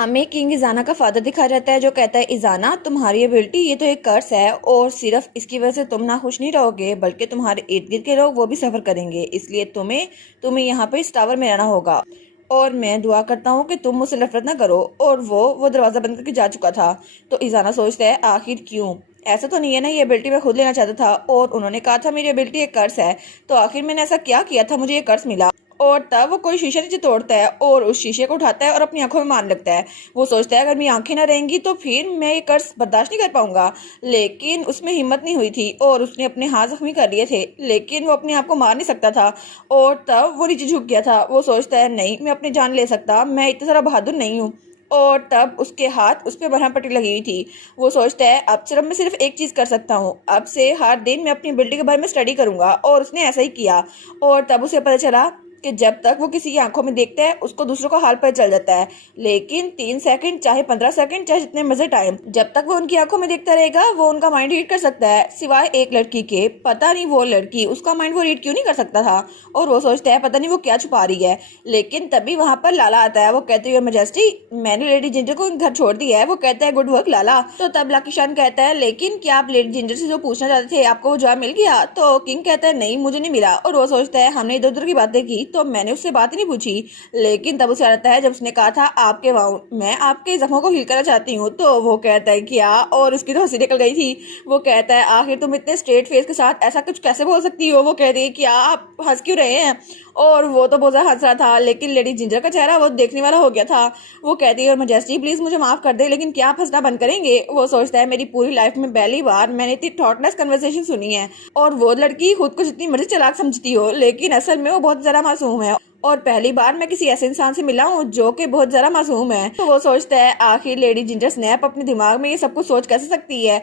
हमें किंग इजाना का फादर दिखाया जाता है जो कहता है इजाना तुम्हारी एबिलिटी ये तो एक कर्स है और सिर्फ इसकी वजह से तुम ना खुश नहीं रहोगे बल्कि तुम्हारे इर्द गिर्द के लोग वो भी सफर करेंगे, इसलिए तुम्हें तुम्हें यहाँ पे इस टावर में रहना होगा। और मैं दुआ करता हूँ कि तुम मुझसे नफरत ना करो। और वो दरवाजा बंद करके जा चुका था। तो इजाना सोचता है आखिर क्यों, ऐसा तो नहीं है ना ये एबिलिटी मैं खुद लेना चाहता था और उन्होंने कहा था मेरी एबिलिटी एक कर्स है, तो आखिर मैंने ऐसा क्या किया था मुझे ये कर्स मिला। और तब वो कोई शीशा नीचे तोड़ता है और उस शीशे को उठाता है और अपनी आंखों में मारने लगता है। वो सोचता है अगर मेरी आंखें ना रहेंगी तो फिर मैं ये कर्ज बर्दाश्त नहीं कर पाऊंगा, लेकिन उसमें हिम्मत नहीं हुई थी और उसने अपने हाथ जख्मी कर लिए थे, लेकिन वो अपने आप को मार नहीं सकता था। और तब वो नीचे झुक गया था। वो सोचता है नहीं मैं अपनी जान ले सकता, मैं इतना सारा बहादुर नहीं हूँ। और तब उसके हाथ उस पर मरहम पट्टी लगी हुई थी। वो सोचता है अब सिर्फ एक चीज़ कर सकता हूँ, अब से हर दिन मैं अपनी बिल्डिंग के बारे में स्टडी करूंगा। और उसने ऐसा ही किया। और तब उसे पता चला कि जब तक वो किसी की आंखों में देखता है उसको दूसरों का हाल पता चल जाता है, लेकिन 3 सेकंड चाहे 15 सेकंड चाहे जितने मजे टाइम जब तक वो उनकी आंखों में देखता रहेगा वो उनका माइंड रीड कर सकता है, सिवाय एक लड़की के। पता नहीं वो लड़की उसका माइंड वो रीड क्यों नहीं कर सकता था। और वो सोचता है पता नहीं वो क्या छुपा रही है। लेकिन तभी वहां पर लाला आता है। वो कहती है मेजेस्टी मैंने लेडी जिंजर को घर छोड़ दिया है। वो कहता है गुड वर्क लाला। तो तब लाकी शान कहता है लेकिन क्या आप लेडी जिंजर से जो पूछना चाहते थे आपको वो जवाब मिल गया। तो किंग कहता है नहीं मुझे नहीं मिला। और वो सोचता है हमने इधर उधर की बातें की तो मैंने उससे बात ही नहीं पूछी। लेकिन तब उसे आता है जब उसने कहा था आपके मैं आपके जख्मों को हील करना चाहती हूँ। तो वो कहता है क्या, और उसकी तो हंसी निकल गई थी। वो कहता है आखिर तुम इतने स्ट्रेट फेस के साथ ऐसा कुछ कैसे बोल सकती हो। वो कहती है क्या आप हंस क्यों रहे हैं। और वो तो बहुत ज्यादा हंस रहा था, लेकिन लेडी जिंजर का चेहरा वो देखने वाला हो गया था। वो कहती है मजेस्टी प्लीज मुझे माफ कर दे, लेकिन क्या आप हंसना बंद करेंगे। वो सोचता है मेरी पूरी लाइफ में पहली बार मैंने इतनी थॉटलेस कन्वर्सेशन सुनी है। और वो लड़की खुद को जितनी मर्जी चालाक समझती हो लेकिन असल में वो बहुत ज्यादा मासूम है। और पहली बार मैं किसी ऐसे इंसान से मिला हूँ जो कि बहुत ज्यादा मासूम है। तो वो सोचता है आखिर लेडी जिंजर स्नैप अपने दिमाग में ये सब कुछ सोच कैसे सकती है।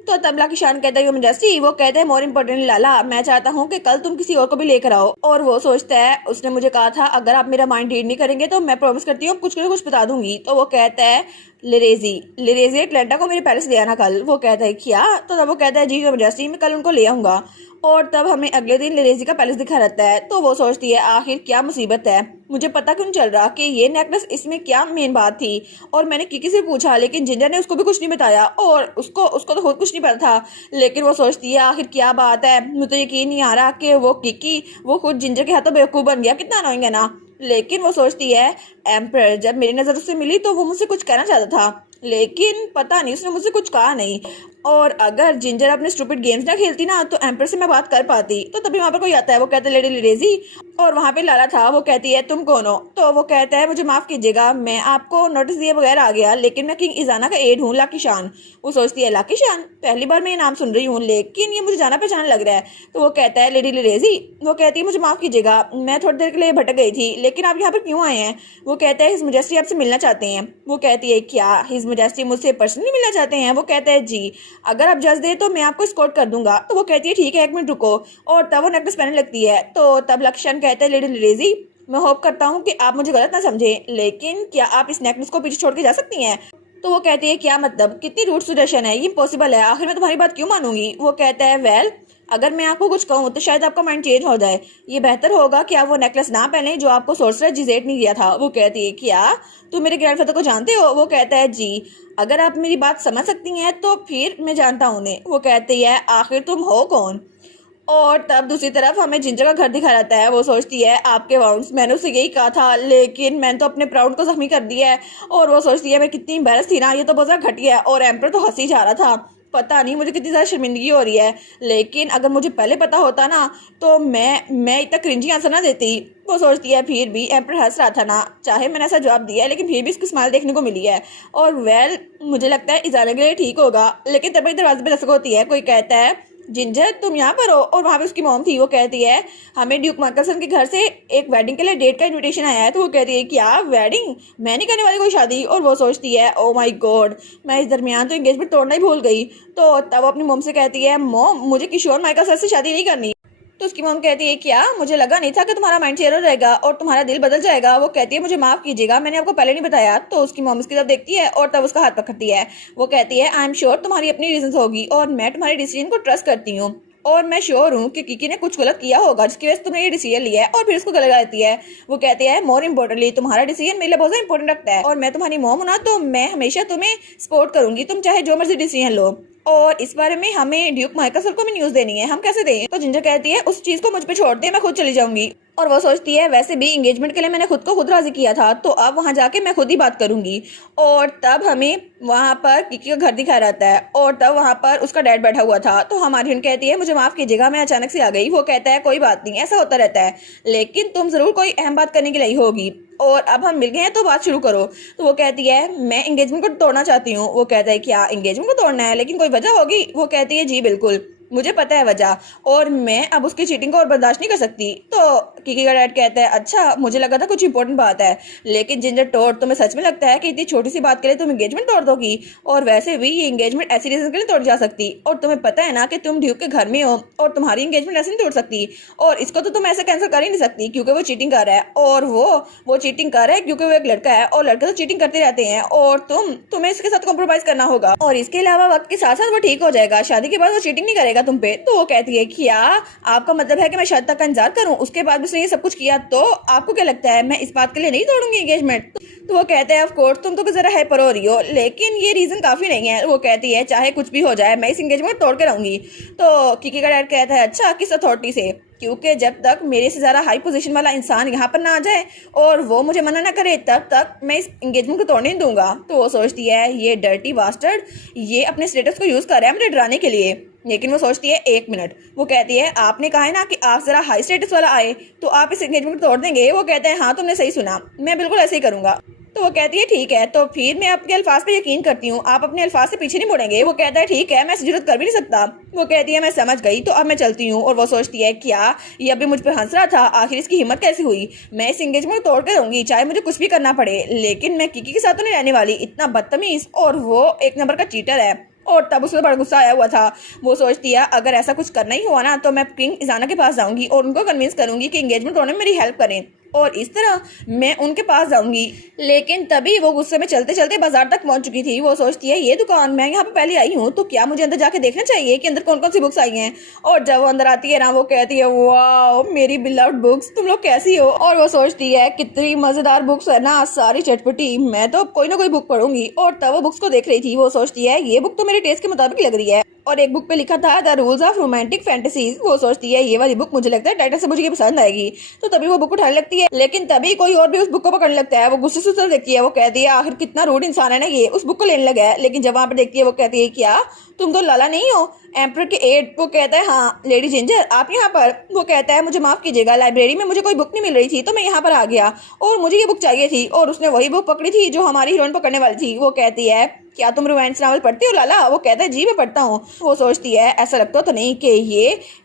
तो तबला की शान कहता है मेजेस्टी, वो कहता है मोर इम्पोर्टेंट लाला मैं चाहता हूँ कि कल तुम किसी और को भी लेकर आओ। और वो सोचता है उसने मुझे कहा था अगर आप मेरा माइंड रीड नहीं करेंगे तो मैं प्रॉमिस करती हूँ कुछ कुछ बता दूंगी। तो वो कहता है लिरेजी एटलांटा को मेरे पेरिस ले आना कल। वो कहता है क्या। तो तब वो कहता है जी मेजेस्टी मैं कल उनको ले आऊंगा। और तब हमें अगले दिन लिरेजी का पैलेस दिखा रहता है। तो वो सोचती है आखिर क्या मुसीबत है, मुझे पता क्यों नहीं चल रहा कि ये नेकलेस इसमें क्या मेन बात थी। और मैंने किकी से पूछा लेकिन जिंजर ने उसको भी कुछ नहीं बताया और उसको उसको तो खुद कुछ नहीं पता था। लेकिन वो सोचती है आखिर क्या बात है, मुझे तो यकीन नहीं आ रहा कि वो किकी वो खुद जिंजर के हाथों बेवकूफ बन गया, कितना अनोइंग है ना। लेकिन वो सोचती है एम्पर जब मेरी नजर उससे मिली तो वो मुझसे कुछ कहना चाहता था, लेकिन पता नहीं उसने मुझसे कुछ कहा नहीं। और अगर जिंजर अपने स्टूपिड गेम्स ना खेलती ना तो एम्पर से मैं बात कर पाती। तो तभी वहां पर कोई आता है। वो कहता है लेडी लिरेजी। और वहां पे लाला था। वो कहती है तुम कौन हो। तो वो कहता है मुझे माफ कीजिएगा मैं आपको नोटिस दिए बगैर आ गया, लेकिन मैं किंग इजाना का एड हूँ लाकी शान। वो सोचती है लाकी शान पहली बार मैं ये नाम सुन रही हूँ लेकिन ये मुझे जाना पहचाना लग रहा है। तो वो कहता है लेडी लिरेजी। वो कहती है मुझे माफ कीजिएगा मैं थोड़ी देर के लिए भटक गई थी, लेकिन आप यहाँ पर क्यों आए हैं। वो कहता है हिज मजेस्टी आपसे मिलना चाहते हैं। वो कहती है क्या हिज मजेस्टी मुझसे पर्सनली मिलना चाहते हैं। वो कहता है जी अगर आप जज दे तो मैं आपको स्कॉट कर दूंगा। तो वो कहती है ठीक है 1 मिनट रुको। और तब वो नेकलेस पहनने लगती है। तो तब लक्षण कहता है लेडी लिरेजी मैं होप करता हूँ कि आप मुझे गलत ना समझें, लेकिन क्या आप इस नेकलेस को पीछे छोड़ के जा सकती हैं। तो वो कहती है क्या मतलब, कितनी रूड सुजेशन है, ये इम्पॉसिबल है, आखिर मैं तुम्हारी बात क्यों मानूंगी। वो कहता है वेल अगर मैं आपको कुछ कहूँ तो शायद आपका माइंड चेंज हो जाए, ये बेहतर होगा कि आप वो नेकलेस ना पहने जो आपको सोर्सर जिजेट नहीं दिया था। वो कहती है क्या तुम मेरे ग्रैंडफादर को जानते हो। वो कहता है जी अगर आप मेरी बात समझ सकती हैं तो फिर मैं जानता हूँ उन्हें। वो कहती है आखिर तुम हो कौन। और तब दूसरी तरफ हमें जिंजर का घर दिखा रहता है। वो सोचती है आपके वाउंड्स मैंने उसे यही कहा था लेकिन मैंने तो अपने प्राउड को जख्मी कर दिया है। और वो सोचती है मैं कितनी एम्बैरस थी ना, ये तो बहुत ज्यादा घटिया है। और एम्पर तो हंसी जा रहा था, पता नहीं मुझे कितनी ज़्यादा शर्मिंदगी हो रही है, लेकिन अगर मुझे पहले पता होता ना तो मैं इतना क्रिंजी आंसर ना देती। वो सोचती है फिर भी एम्पर हंस रहा था ना, चाहे मैंने ऐसा जवाब दिया है लेकिन फिर भी इसकी स्माइल देखने को मिली है। और वेल मुझे लगता है इजाने के लिए ठीक होगा। लेकिन तभी दरवाजे पे दस्तक होती है। कोई कहता है जिंजर तुम यहाँ पर हो। और वहाँ पे उसकी मॉम थी। वो कहती है हमें ड्यूक मार्कसन के घर से एक वेडिंग के लिए डेट का इनविटेशन आया है। तो वो कहती है क्या वेडिंग, मैं नहीं करने वाली कोई शादी। और वो सोचती है ओ माय गॉड मैं इस दरमियान तो एंगेजमेंट तोड़ना ही भूल गई। तो तब अपनी मॉम से कहती है मॉम मुझे किशोर माइकल सर से शादी नहीं करनी। तो उसकी मॉम कहती है क्या, मुझे लगा नहीं था कि तुम्हारा माइंड चेंज हो जाएगा और तुम्हारा दिल बदल जाएगा। वो कहती है मुझे माफ कीजिएगा मैंने आपको पहले नहीं बताया। तो उसकी मॉम उसकी तरफ देखती है और तब उसका हाथ पकड़ती है। वो कहती है आई एम श्योर तुम्हारी अपनी रीजंस होगी और मैं तुम्हारी डिसीजन को ट्रस्ट करती हूँ। और मैं श्योर हूँ कि किकी ने कुछ गलत किया होगा जिसकी वजह से तुमने ये डिसीजन लिया है और फिर उसको गलत रहती है। वो कहती है मोर इम्पोर्टेंटली तुम्हारा डिसीजन मेरे लिए बहुत इंपॉर्टेंट रखता है और मैं तुम्हारी मॉम हूं ना, तो मैं हमेशा तुम्हें सपोर्ट करूंगी, तुम चाहे जो मर्जी डिसीजन लो। और इस बारे में हमें ड्यूक माइकल को भी न्यूज देनी है, हम कैसे दें? तो जिंजर कहती है उस चीज को मुझ पे छोड़ दे, मैं खुद चली जाऊंगी। और वो सोचती है वैसे भी एंगेजमेंट के लिए मैंने खुद को खुद राजी किया था, तो अब वहां जाके मैं खुद ही बात करूंगी। और तब हमें वहां पर किकी का घर दिखाया रहता है और तब वहां पर उसका डैड बैठा हुआ था। तो हमारी बहन कहती है मुझे माफ कीजिएगा, मैं अचानक से आ गई। वो कहता है कोई बात नहीं, ऐसा होता रहता है, लेकिन तुम जरूर कोई अहम बात करने के लिए होगी और अब हम मिल गए हैं तो बात शुरू करो। तो वो कहती है मैं एंगेजमेंट को तोड़ना चाहती हूँ। वो कहता है क्या एंगेजमेंट को तोड़ना है, लेकिन कोई वजह होगी? वो कहती है जी बिल्कुल, मुझे पता है वजह, और मैं अब उसकी चीटिंग को और बर्दाश्त नहीं कर सकती। तो किकी का डैड कहता है अच्छा, मुझे लगा था कुछ इंपॉर्टेंट बात है, लेकिन जिंजर टोड तुम्हें सच में लगता है कि इतनी छोटी सी बात के लिए तुम एंगेजमेंट तोड़ दोगी? और वैसे भी ये एंगेजमेंट ऐसी रीजन के लिए तोड़ जा सकती, और तुम्हें पता है ना कि तुम ड्यूक के घर में हो और तुम्हारी एंगेजमेंट ऐसे नहीं तोड़ सकती, और इसको तो तुम ऐसे कैंसिल कर ही नहीं सकती क्योंकि वो चीटिंग कर रहा है, और वो चीटिंग कर रहा है क्योंकि वो एक लड़का है और लड़के तो चीटिंग करते रहते हैं, और तुम्हें इसके साथ कॉम्प्रोमाइज करना होगा। और इसके अलावा वक्त के साथ साथ वो ठीक हो जाएगा, शादी के बाद वो चीटिंग नहीं करेगा तुम पे। तो वो कहती है क्या आपका मतलब है कि मैं शादी तक का इंतजार करूं, उसके बाद उसने ये सब कुछ किया? तो आपको क्या लगता है मैं इस बात के लिए नहीं तोड़ूंगी एंगेजमेंट? तो वो कहते हैं ऑफ कोर्स तुम तो जरा हाइपर हो रही हो, लेकिन ये रीजन काफी नहीं है। वो कहती है चाहे कुछ भी हो जाए मैं इस एंगेजमेंट तोड़ के रहूंगी। तो किकी का डैड कहता है अच्छा, किस अथॉरिटी से? क्योंकि जब तक मेरे से ज़्यादा हाई पोजीशन वाला इंसान यहाँ पर ना आ जाए और वो मुझे मना ना करे तब तक मैं इस एंगेजमेंट को तोड़ने नहीं दूंगा। तो वो सोचती है ये डर्टी बास्टर्ड ये अपने स्टेटस को यूज़ कर रहा है मुझे डराने के लिए। लेकिन वो सोचती है एक मिनट, वो कहती है आपने कहा है ना कि आप ज़रा हाई स्टेटस वाला आए तो आप इस एंगेजमेंट को तोड़ देंगे? वो कहते हैं हाँ तुमने सही सुना, मैं बिल्कुल ऐसे ही करूँगा। तो वो कहती है ठीक है, तो फिर मैं आपके अल्फाज पे यकीन करती हूँ, आप अपने अल्फाज से पीछे नहीं मुड़ेंगे? वो कहता है ठीक है, मैं ऐसी जरूरत कर भी नहीं सकता। वो कहती है मैं समझ गई, तो अब मैं चलती हूँ। और वो सोचती है क्या ये अभी मुझ पर हंस रहा था, आखिर इसकी हिम्मत कैसी हुई? मैं इस एंगेजमेंट तोड़ के रहूंगी चाहे मुझे कुछ भी करना पड़े, लेकिन मैं किकी के साथ तो नहीं रहने वाली, इतना बदतमीज, और वो एक नंबर का चीटर है। और तब उसमें बड़ा गुस्सा आया हुआ था। वो सोचती है अगर ऐसा कुछ करना ही हुआ ना तो मैं किंग इजाना के पास जाऊंगी और उनको कन्विंस करूंगी कि एंगेजमेंट तोड़ने में मेरी हेल्प करें, और इस तरह मैं उनके पास जाऊंगी। लेकिन तभी वो गुस्से में चलते चलते बाजार तक पहुंच चुकी थी। वो सोचती है ये दुकान मैं यहाँ पे पहले आई हूँ तो क्या मुझे अंदर जाके देखना चाहिए कि अंदर कौन कौन सी बुक्स आई हैं। और जब वो अंदर आती है ना वो कहती है वाह मेरी बिलव्ड बुक्स, तुम लोग कैसी हो? और वो सोचती है कितनी मजेदार बुक्स है ना, सारी चटपटी, मैं तो कोई ना कोई बुक पढ़ूंगी। और तब वो बुक्स को देख रही थी। वो सोचती है ये बुक तो मेरे टेस्ट के मुताबिक लग रही है, और एक बुक पे लिखा था the rules of romantic fantasies. वो सोचती है ये वाली बुक मुझे लगता है टाइटल से मुझे ये पसंद आएगी, तो तभी वो बुक उठाने लगती है। लेकिन तभी कोई और भी उस बुक को पकड़ने लगता है। वो गुस्से से उसे देखती है, वो कहती है आखिर कितना रूड इंसान है ना ये, उस बुक को लेने लगा है। लेकिन जब वहां पर देखती है वो कहती है क्या तुम तो लाला नहीं हो, एम्पर के एड? वो कहता है हाँ लेडी जिंजर आप यहाँ पर? वो कहता है मुझे माफ कीजिएगा, लाइब्रेरी में मुझे कोई बुक नहीं मिल रही थी तो मैं यहाँ पर आ गया और मुझे ये बुक चाहिए थी, और उसने वही बुक पकड़ी थी जो हमारी हीरोइन पकड़ने वाली थी। वो कहती है क्या तुम रोमांस नावल पढ़ती हो लाला? वो कहता है जी मैं पढ़ता हूँ। वो सोचती है ऐसा लगता तो नहीं कि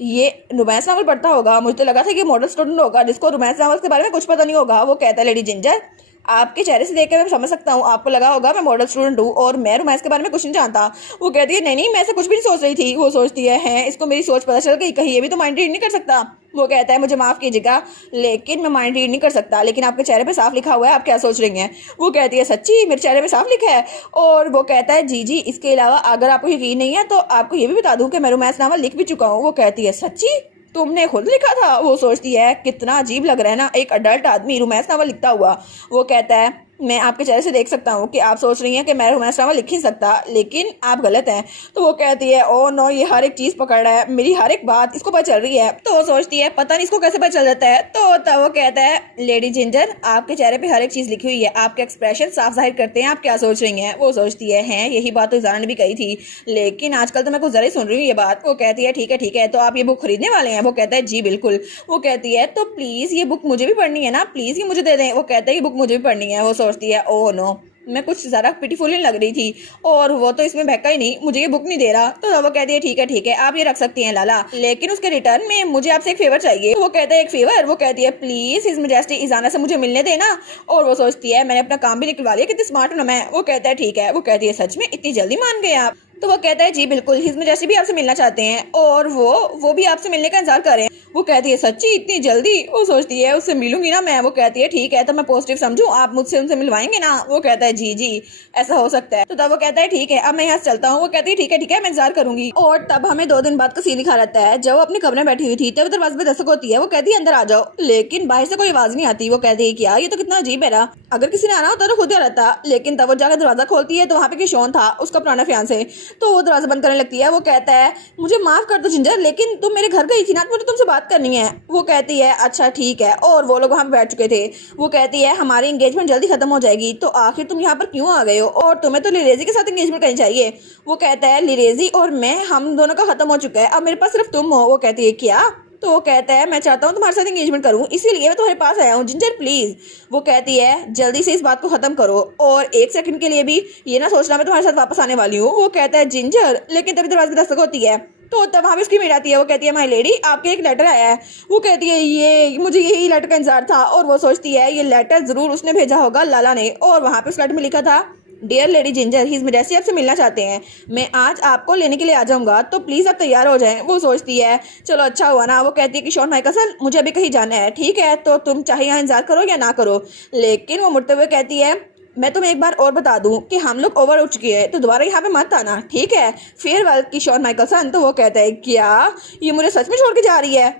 ये रोमांस नावल पढ़ता होगा, मुझे तो लगा था कि मॉडल स्टूडेंट होगा जिसको रोमांस नावल के बारे में कुछ पता नहीं होगा। वो कहता है लेडी जिंजर आपके चेहरे से देखकर मैं समझ सकता हूँ, आपको लगा होगा मैं मॉडल स्टूडेंट हूँ और मैं रोमांस के बारे में कुछ नहीं जानता। वो कहती है नहीं मैं ऐसा कुछ भी नहीं सोच रही थी। वो सोचती है इसको मेरी सोच पता चल गई, कहीं ये भी तो माइंड रीड नहीं कर सकता। वो कहता है मुझे माफ कीजिएगा लेकिन मैं माइंड रीड नहीं कर सकता, लेकिन आपके चेहरे पे साफ लिखा हुआ है आप क्या सोच रही हैं? वो कहती है सच्ची मेरे चेहरे पे साफ लिखा है? और वो कहता है जी जी, इसके अलावा अगर आपको यकीन नहीं है तो आपको ये भी बता दूं कि मैं रोमांस नावल लिख भी चुका हूँ। वो कहती है सच्ची तुमने खुद लिखा था? वो सोचती है कितना अजीब लग रहा है ना एक अडल्ट आदमी रोमांस नावल लिखता हुआ। वो कहता है मैं आपके चेहरे से देख सकता हूँ कि आप सोच रही हैं कि मैं रोमांस ड्रामा लिख ही सकता, लेकिन आप गलत हैं। तो वो कहती है ओ नो ये हर एक चीज पकड़ रहा है, मेरी हर एक बात इसको पता चल रही है। तो वो सोचती है पता नहीं इसको कैसे पता चल जाता है। तो तब वो कहता है लेडी जिंजर आपके चेहरे पे हर एक चीज लिखी हुई है, आपके एक्सप्रेशन साफ जाहिर करते हैं आप क्या सोच रही हैं। वो सोचती है यही बात तो इज़ाना ने भी कही थी, लेकिन आजकल तो मैं कुछ जरा ही सुन रही हूँ ये बात। वो कहती है ठीक है तो आप ये बुक खरीदने वाले हैं? वो कहता है जी बिल्कुल। वो कहती है तो प्लीज ये बुक मुझे भी पढ़नी है ना, प्लीज ये मुझे दे दें। वो कहता है ये बुक मुझे भी पढ़नी है। वो सोचती है ओ नो मैं कुछ ज़रा पिटीफुल लग रही थी और वो तो इसमें बहका ही नहीं, मुझे ये बुक नहीं दे रहा। तो वो कहती है ठीक है आप ये रख सकती हैं लाला, लेकिन उसके रिटर्न में मुझे आपसे एक फेवर चाहिए। वो कहता है एक फेवर? वो कहती है प्लीज हिज मैजेस्टी इज़ाना से मुझे मिलने देना। और वो सोचती है मैंने अपना काम भी निकलवा लिया, कितनी स्मार्ट हूं ना मैं। वो कहता है ठीक है। वो कहती है सच में इतनी जल्दी मान गए आप? तो वो कहता है जी बिल्कुल, हिज़्म जैसे भी आपसे मिलना चाहते हैं और वो भी आपसे मिलने का इंतजार कर रहे हैं। वो कहती है सच्ची इतनी जल्दी? वो सोचती है उससे मिलूंगी ना मैं। वो कहती है ठीक है, तो मैं पॉजिटिव समझूं, आप मुझसे उनसे मिलवाएंगे ना? वो कहता है जी जी ऐसा हो सकता है। तो तब वो कहता है ठीक है, अब मैं यहाँ से चलता हूँ। वो कहती है ठीक है मैं इंतजार करूंगी। और तब हमें 2 दिन बाद का सीन दिखा रहता है जब वो अपनी कमरे में बैठी हुई थी, तब दरवाजे पे दस्तक होती है। वो कहती है अंदर आ जाओ, लेकिन बाहर से कोई आवाज नहीं आती। वो कहती है क्या, ये तो कितना अजीब है ना, अगर किसी ने आना होता तो खुद आ रहता। लेकिन तब वो जाकर दरवाजा खोलती है तो वहाँ पे किशोन था, उसका पुराना फियांसे। तो वो दरवाजा बंद करने लगती है। वो कहता है मुझे माफ कर दो जिंजर, लेकिन तुम मेरे घर गई थी ना, मुझे तुमसे बात करनी है। वो कहती है अच्छा ठीक है। और वो लोग वहाँ पे बैठ चुके थे। वो कहती है हमारी एंगेजमेंट जल्दी खत्म हो जाएगी, तो आखिर तुम यहाँ पर क्यों आ गए हो, और तुम्हें तो लिरेजी के साथ एंगेजमेंट करनी चाहिए। वो कहता है लिरेजी और मैं, हम दोनों का खत्म हो चुका है, अब मेरे पास सिर्फ तुम हो। वो कहती है क्या? तो वो कहता है मैं चाहता हूँ तुम्हारे साथ एंगेजमेंट करूँ, इसीलिए मैं तुम्हारे पास आया हूँ जिंजर प्लीज। वो कहती है जल्दी से इस बात को खत्म करो, और 1 सेकंड के लिए भी ये ना सोचना मैं तुम्हारे साथ वापस आने वाली हूँ। वो कहता है जिंजर, लेकिन तभी दरवाजे पे दस्तक होती है। तो तब वहाँ पे उसकी मेड आती है। वो कहती है माय लेडी, आपके एक लेटर आया है। वो कहती है ये मुझे यही लेटर का इंतजार था। और वो सोचती है ये लेटर जरूर उसने भेजा होगा लाला ने, और वहाँ पे उस लेटर में लिखा था dear lady Ginger, his majesty आपसे मिलना चाहते हैं, मैं आज आपको लेने के लिए आ जाऊंगा, तो प्लीज आप तैयार हो जाएं। वो सोचती है चलो अच्छा हुआ ना। वो कहती है कि शॉन माइकल मुझे अभी कहीं जाना है, ठीक है तो तुम चाहे यहाँ इंतजार करो या ना करो। लेकिन वो मुड़ते हुए कहती है मैं तुम्हें एक बार और बता दूं कि हम लोग ओवर हो चुके हैं, तो दोबारा यहाँ पे मत आना, ठीक है? फेयरवेल की शॉन माइकल। तो वो कहता है क्या ये मुझे सच में छोड़ के जा रही है?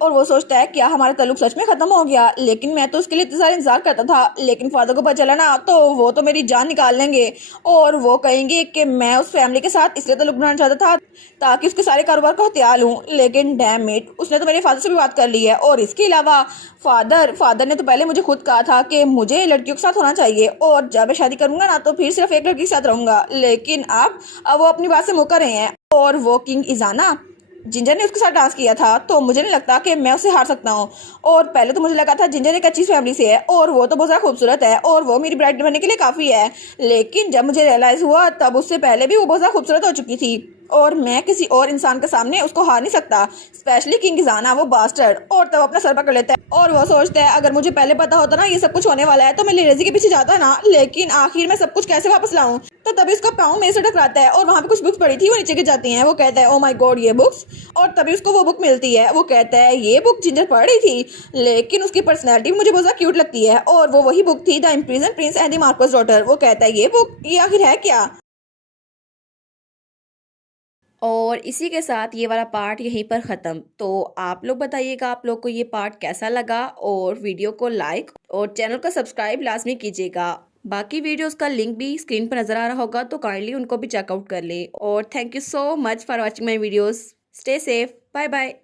और वो सोचता है क्या हमारा ताल्लुक सच में खत्म हो गया, लेकिन मैं तो उसके लिए इतना सारा इंतजार करता था। लेकिन फादर को पता चला ना, तो वो तो मेरी जान निकाल लेंगे, और वो कहेंगे कि मैं उस फैमिली के साथ इसलिए ताल्लुक बनाना चाहता था ताकि उसके सारे कारोबार को हथियार लूँ। लेकिन डैम इट, उसने तो मेरे फादर से भी बात कर ली है। और इसके अलावा फादर ने तो पहले मुझे खुद कहा था कि मुझे लड़कियों के साथ होना चाहिए, और जब मैं शादी करूंगा ना तो फिर सिर्फ एक लड़की के साथ रहूंगा। लेकिन अब वो अपनी बात से मुकर रहे हैं। और वो किंग इजाना, जिंजर ने उसके साथ डांस किया था, तो मुझे नहीं लगता कि मैं उससे हार सकता हूँ। और पहले तो मुझे लगा था जिंजर एक अच्छी फैमिली से है, और वो तो बहुत ज़्यादा खूबसूरत है, और वो मेरी ब्राइड बनने के लिए काफ़ी है। लेकिन जब मुझे रियलाइज़ हुआ तब उससे पहले भी वो बहुत ज़्यादा खूबसूरत हो चुकी थी, और मैं किसी और इंसान के सामने उसको हार नहीं सकता, स्पेशली किंग जाना, वो बास्टर्ड। और तब अपना सर पकड़ लेता है, और वो सोचता है अगर मुझे पहले पता होता ना ये सब कुछ होने वाला है, तो मैं लिरेजी के पीछे जाता ना। लेकिन आखिर में सब कुछ कैसे वापस लाऊं? तो तभी उसका पाँव मेरे से टकराता है, और वहाँ पे कुछ बुक्स पड़ी थी, वो नीचे गिर जाती हैं। वो कहता है ओ माय गॉड ये बुक्स। और तभी उसको वो बुक मिलती है। वो कहता है ये बुक जिंजर पढ़ रही थी, लेकिन उसकी पर्सनैलिटी मुझे बहुत ज़्यादा क्यूट लगती है, और वो वही बुक थी the imprison Prince and the Marcos daughter. वो कहता है ये बुक ये आखिर है क्या? और इसी के साथ ये वाला पार्ट यहीं पर ख़त्म। तो आप लोग बताइएगा आप लोग को ये पार्ट कैसा लगा, और वीडियो को लाइक और चैनल को सब्सक्राइब लाजमी कीजिएगा। बाकी वीडियोस का लिंक भी स्क्रीन पर नज़र आ रहा होगा, तो काइंडली उनको भी चेकआउट कर ले। और thank you so much for watching my videos. Stay safe, bye bye.